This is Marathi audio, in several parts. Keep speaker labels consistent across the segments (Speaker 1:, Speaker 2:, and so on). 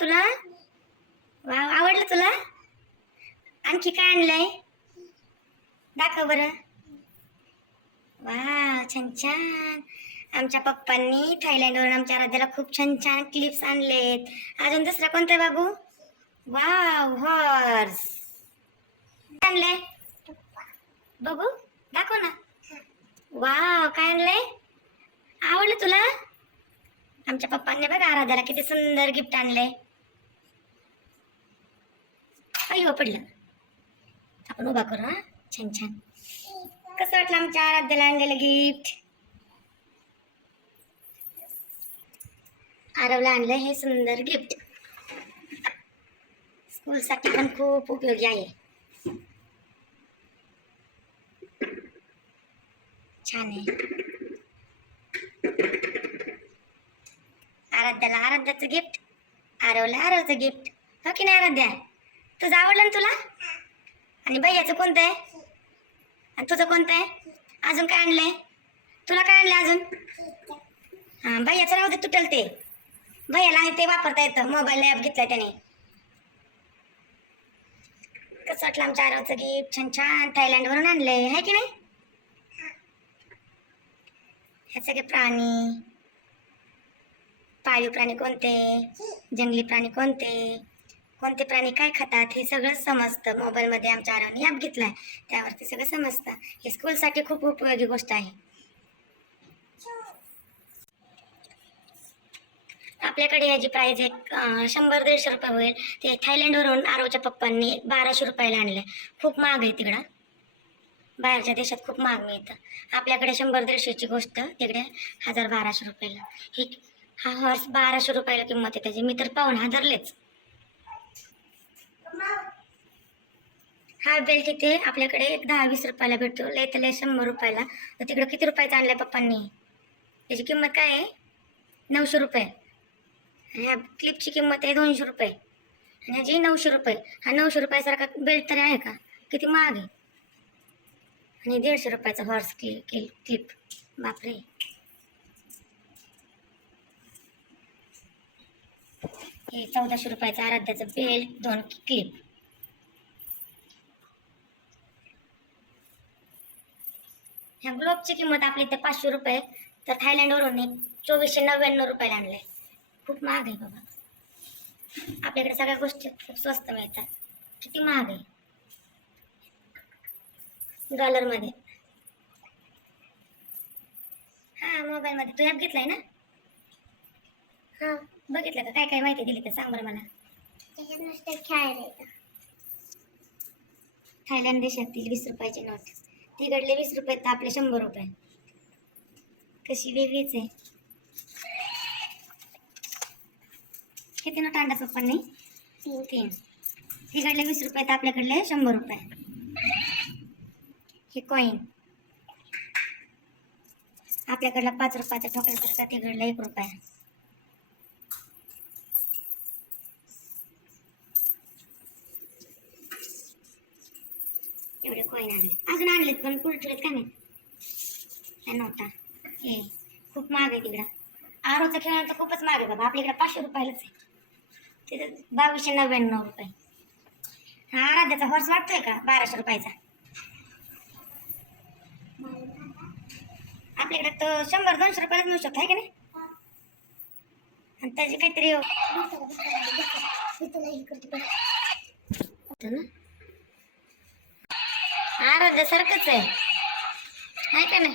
Speaker 1: तुला? वा आवडलं तुला? आणखी काय आणलंय? दाखव बरं. वा छान छान. आमच्या पप्पांनी थायलंडवरून आमच्या आराध्याला खूप छान छान क्लिप्स आणलेत. अजून दुसरा कोणता आहे बाबू? वाव हॉर्स आणलंय? बघू दाखव ना. वाव काय आणलंय? आवडलं तुला? आमच्या पप्पांनी बघा आराध्याला किती सुंदर गिफ्ट आणलंय. अय्यो पडलं आपण उभा करू हा? छान छान. कसं वाटलं आमच्या आराध्याला आणलेलं गिफ्ट आरवला आणलं हे सुंदर गिफ्ट स्कूलसाठी पण खूप उपयोगी आहे. छान आहे. आराध्याला आराध्याचं गिफ्ट आरवला आरवचं गिफ्ट हो की नाही आराध्या? तुझं आवडलं ना तुला? आणि भैयाचं कोणतं आहे? आणि तुझं कोणतं आहे? अजून काय आणलंय? तुला काय आणलं अजून? हां भैयाचं राहू दे तुटल ते. भैयाला आहे ते वापरता येतं. मोबाईल ॲप घेतलाय त्याने. कसं वाटलं आमच्या आरवचं गिफ्ट छान छान. थायलंडवरून आणलंय. आहे की नाही? हे सगळे प्राणी. पाळीव प्राणी कोणते? जंगली प्राणी कोणते? कोणते प्राणी काय खातात? हे सगळं समजतं. मोबाईलमध्ये आमच्या आरवणी ॲप घेतलाय. त्यावरती सगळं समजतं. हे स्कूलसाठी खूप उपयोगी गोष्ट आहे. आपल्याकडे याची प्राईज एक शंभर दीडशे रुपये होईल. ते थायलंडवरून आरोच्या पप्पांनी बाराशे रुपयाला आणलं खूप महाग आहे तिकडं. बाहेरच्या देशात खूप महाग मिळतं. आपल्याकडे शंभर दीडशेची गोष्ट तिकडे हजार बाराशे रुपयाला. ही हा हॉर्स बाराशे रुपयाला किंमत आहे. त्याची मी तर पाहून हादरलेच. हा बेल्ट इथे आपल्याकडे एक दहा वीस रुपयाला भेटतो. लय तर लय शंभर रुपयाला. तर तिकडं किती रुपयाचा आणलाय पप्पांनी? त्याची किंमत काय आहे? नऊशे रुपये. आणि ह्या क्लिपची किंमत आहे दोनशे रुपये. आणि ह्याची नऊशे रुपये. हा नऊशे रुपयासारखा बेल्ट तरी आहे का? किती महाग आहे. आणि दीडशे रुपयाचा हॉर्स क्लि क्लिप बापरे. हे चौदाशे रुपयाचं आराध्याचं बेल्ट दोन क्लिप ह्या ग्लोबची किंमत आपली इथे पाचशे रुपये तर थायलंडवरून एक चोवीसशे नव्याण्णव रुपयाला आणले खूप महाग आहे बाबा. आपल्याकडे सगळ्या गोष्टी खूप स्वस्त मिळतात. किती महाग आहे. डॉलरमध्ये हां मोबाईलमध्ये तू ॲप घेतलाय ना? हां बघितलं का? काय काय माहिती दिली तर सांग बरं मला.
Speaker 2: त्याच्यात नुसतं खेळायला येतं.
Speaker 1: थायलंड देशातील वीस रुपयाची नोट. तिकडले वीस रुपये तर आपले शंभर रुपये. कशी वेगळीच आहे. किती नोट आणतात पप्पांनी?
Speaker 2: तीन.
Speaker 1: तीन. तिकडले वीस रुपये तर आपल्याकडले शंभर रुपये. हे कॉईन आपल्याकडला पाच रुपयाचा ठोकल्यासारखा तिकडला एक रुपया. एवढे कॉईन आणले. अजून आणलेत पण पुढे का नाही? ह्या हे खूप महाग आहे तिकडं. आरोचा खेळ तर खूपच महाग आहे बाबा. आपल्याकडे पाचशे रुपयालाच आहे. तिथं बावीसशे नव्याण्णव रुपये. हा आराध्याचा हॉर्स वाटतोय का? बाराशे रुपयाचा. आपल्याकडे तो शंभर दोनशे रुपयालाच मिळू शकतो आहे का नाही? आणि त्याचे काहीतरी ना? आराध्यासारखंच आहे. आहे का नाही?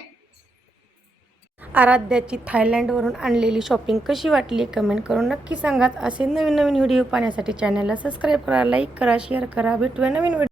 Speaker 3: आराध्याची थायलंडवरून आणलेली शॉपिंग कशी वाटली कमेंट करून नक्की सांगात असे नवीन नवीन व्हिडिओ पाहण्यासाठी चॅनलला सबस्क्राईब करा लाईक करा शेअर करा. भेटूया नवीन व्हिडिओ